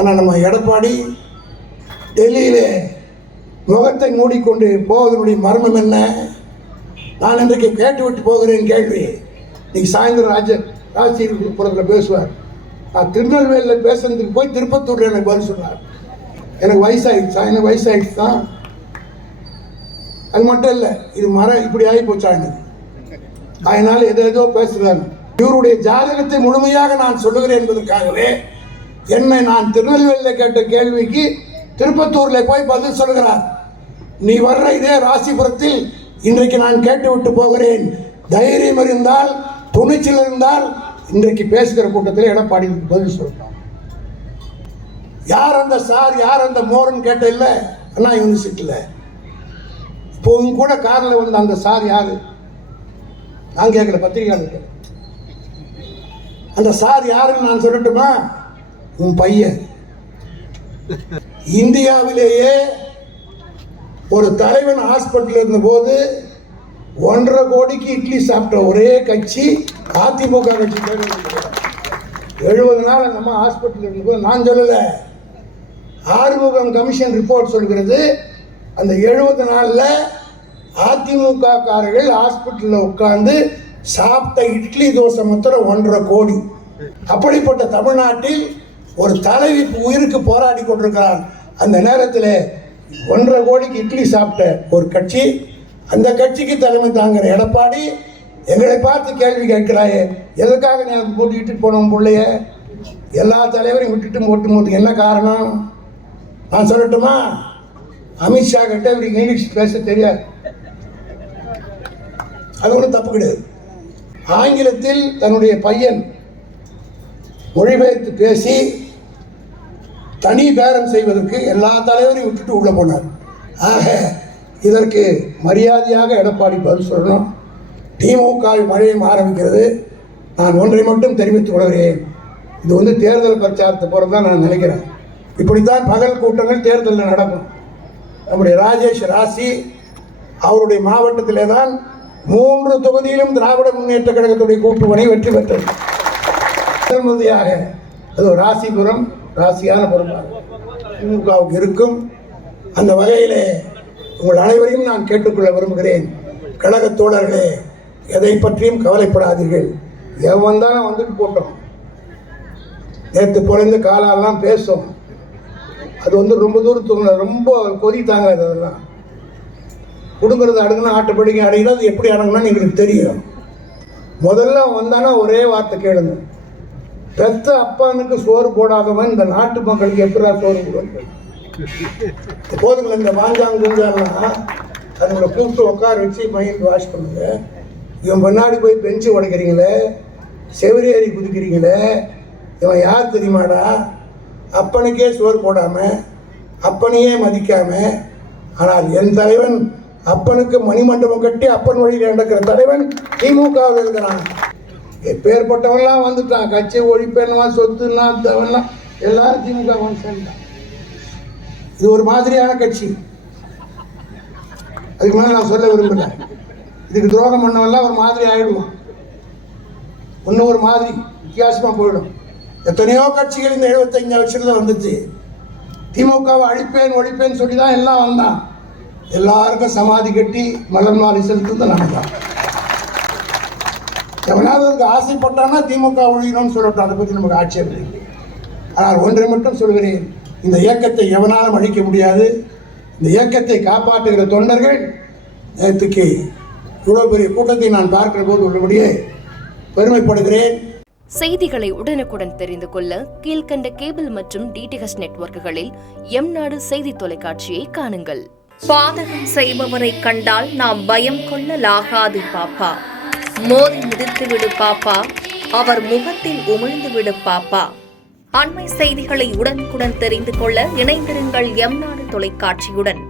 ஆனால் நம்ம எடப்பாடி டெல்லியிலே முகத்தை மூடிக்கொண்டு போவதனுடைய மர்மம் என்ன? நான் இன்றைக்கு கேட்டுவிட்டு போகிறேன் கேள்வி. இன்னைக்கு சாயந்தரம் ராஜ்புரத்தில் பேசுவார். நான் திருநெல்வேலியில் பேசுறதுக்கு போய் திருப்பத்தூரில் எனக்கு பதில் சொன்னார். எனக்கு வயசாகிடுச்சு, எனக்கு வயசாகிடுச்சு தான். அது மட்டும் இல்லை, இது இப்படி ஆகி போச்சாங்க. அதனால ஏதோ பேசுகிறாங்க. இவருடைய ஜாதகத்தை முழுமையாக நான் சொல்லுகிறேன் என்பதற்காகவே என்னை நான் திருநெல்வேலியில் கேட்ட கேள்விக்கு திருப்பத்தூரில் போய் பதில் சொல்கிறார். நீ வர்ற இதே ராசிபுரத்தில் இன்றைக்கு நான் கேட்டுவிட்டு போகிறேன். தைரியம் இருந்தால், துணிச்சல் இருந்தால் இன்றைக்கு பேசுகிற கூட்டத்தில் எடப்பாடி பதில் சொல்லணும். யார் அந்த சார், யார் அந்த மோரன் கேட்ட இல்லை அண்ணா யூனிவர்சிட்டியில். இப்போ கூட காரில் வந்த அந்த சார் யாரு? நான் கேட்கல, பத்திரிகையாளர். அந்த சார் யாருன்னு நான் சொல்லட்டுமா? உன் பையன். இந்தியாவிலேயே ஒரு தலைவன் ஹாஸ்பிட்டல் இருந்த போது 1.5 கோடிக்கு இட்லி சாப்பிட்ட ஒரே கட்சி அதிமுக கட்சி. 70 நாள் நம்ம ஹாஸ்பிட்டல் இருந்தபோது, நான் சொல்லலை, ஆறுமுகம் கமிஷன் ரிப்போர்ட் சொல்கிறது, அந்த 70 நாளில் அதிமுக காரர்கள் ஹாஸ்பிட்டலில் உட்கார்ந்து சாப்பிட்ட இட்லி தோசை மாத்திரம் 1.5 கோடி. அப்படிப்பட்ட தமிழ்நாட்டில் ஒரு தலைவி உயிருக்கு போராடி கொண்டிருக்கிறார். அந்த நேரத்தில் 1.5 கோடிக்கு இட்லி சாப்பிட்ட ஒரு கட்சி, அந்த கட்சிக்கு தலைமை தாங்கிற எடப்பாடி எங்களை பார்த்து கேள்வி கேட்கிறாயே, எதுக்காக நீ கூட்டிகிட்டு போனோம் பிள்ளைய? எல்லா தலைவரையும் விட்டுட்டு போட்டு என்ன காரணம்? நான் சொல்லட்டுமா? அமித்ஷா கிட்ட இவருக்கு இங்கிலீஷ் பேச தெரியாது, அது ஒன்றும் தப்பு கிடையாது. ஆங்கிலத்தில் தன்னுடைய பையன் மொழிபெயர்த்து பேசி தனி பேரம் செய்வதற்கு எல்லா தலைவரையும் விட்டுட்டு உள்ள போனார். ஆக இதற்கு மரியாதையாக எடப்பாடி பதில் சொல்லணும். திமுக மழையும் ஆரம்பிக்கிறது. நான் ஒன்றை மட்டும் தெரிவித்துக் கொள்கிறேன், இது தேர்தல் பிரச்சாரத்தை போல தான் நான் நினைக்கிறேன். இப்படித்தான் பகல் கூட்டங்கள் தேர்தலில் நடக்கும். நம்முடைய ராஜேஷ் ராசி அவருடைய மாவட்டத்திலே தான் 3 தொகுதியிலும் திராவிட முன்னேற்ற கழகத்துடைய கூட்டுப்பணி வெற்றி பெற்றது. முதல் முறையாக அது ராசிபுரம் ராசியான பொறுப்பாக திமுகவுக்கு இருக்கும். அந்த வகையிலே உங்கள் அனைவரையும் நான் கேட்டுக்கொள்ள விரும்புகிறேன். கழக தோழர்களே, எதை பற்றியும் கவலைப்படாதீர்கள். எவன் வந்தாலும் வந்துட்டு போட்டோம். நேற்று பொழைந்த காலெல்லாம் பேசும். அது ரொம்ப தூரத்துக்கு ரொம்ப கொதி தாங்காது. அதெல்லாம் கொடுக்கறது அடுக்குன்னா ஆட்டுப்படிக்க அடைகிறது. எப்படி அடங்கணும்னு எங்களுக்கு தெரியும். முதல்ல வந்தானா ஒரே வார்த்தை கேளுங்க, பெத்த அப்பனுக்கு சோறு போடாதவன் இந்த நாட்டு மக்களுக்கு எப்படா சோறு போடுவாங்க? போதுங்களா, இந்த மாஞ்சாங்க குஞ்சாலாம் அதுங்களை கூப்பிட்டு உட்கார வச்சு மைண்ட் வாஷ் பண்ணுங்க. இவன் முன்னாடி போய் பெஞ்சு உடைக்கிறீங்களே, செவிரி ஏறி குதிக்கிறீங்களே, இவன் யார் தெரியுமாடா? அப்பனுக்கே சோறு போடாமல், அப்பனையே மதிக்காமல், ஆனால் என் தலைவன் அப்பனுக்கு மணிமண்டபம் கட்டி அப்பன் வழியில் நடக்கிற தலைவன் திமுகவில் இருக்கிறான். எப்பேற்பட்டவன்லாம் வந்துட்டான். கட்சி ஒழிப்பேன்னுவான், சொத்துன்னா தவன்லாம் எல்லாரும் திமுக வந்து சேர்ந்தான். இது ஒரு மாதிரியான கட்சி. அதுக்கு மேலே நான் சொல்ல விரும்பல. இதுக்கு துரோகம் பண்ணவெல்லாம் ஒரு மாதிரி ஆயிடுவான். இன்னும் ஒரு மாதிரி வித்தியாசமாக போயிடும். எத்தனையோ கட்சிகள் இந்த 75 வருஷத்தில் வந்துச்சு. திமுகவை அழிப்பேன் ஒழிப்பேன்னு சொல்லி தான் எல்லாம் வந்தான். எல்லாருக்கும் சமாதி கட்டி மலர் மாலை செலுத்துறது நடந்தான். எவனாவது அதுக்கு ஆசைப்பட்டான்னா திமுக ஒழியணும்னு சொல்லட்டும், அதை பற்றி நமக்கு ஆட்சேபம் இல்லை. ஆனால் ஒன்றை மட்டும் சொல்கிறேன், இந்த இயக்கத்தை எவனாலும் அழிக்க முடியாது. இந்த இயக்கத்தை காப்பாற்றுகிற தொண்டர்கள் நேற்றுக்கு இவ்வளோ பெரிய கூட்டத்தை நான் பார்க்கிற போது உள்ளபடியே பெருமைப்படுகிறேன். செய்திகளை உடனுக்குடன் தெரிந்து கொள்ள கீழ்கண்ட கேபிள் மற்றும் டிடிஹெச் நெட்வொர்க்குகளில் எம்நாடு செய்தி தொலைக்காட்சியை காணுங்கள். பாதகம் செய்பவரை கண்டால் நாம் பயம் கொள்ளலாகாது பாப்பா. மோதி மிதித்து விடு பாப்பா, அவர் முகத்தில் உமிழ்ந்து விடு பாப்பா. அண்மை செய்திகளை உடனுக்குடன் தெரிந்து கொள்ள இணைந்திருங்கள் எம்நாடு தொலைக்காட்சியுடன்.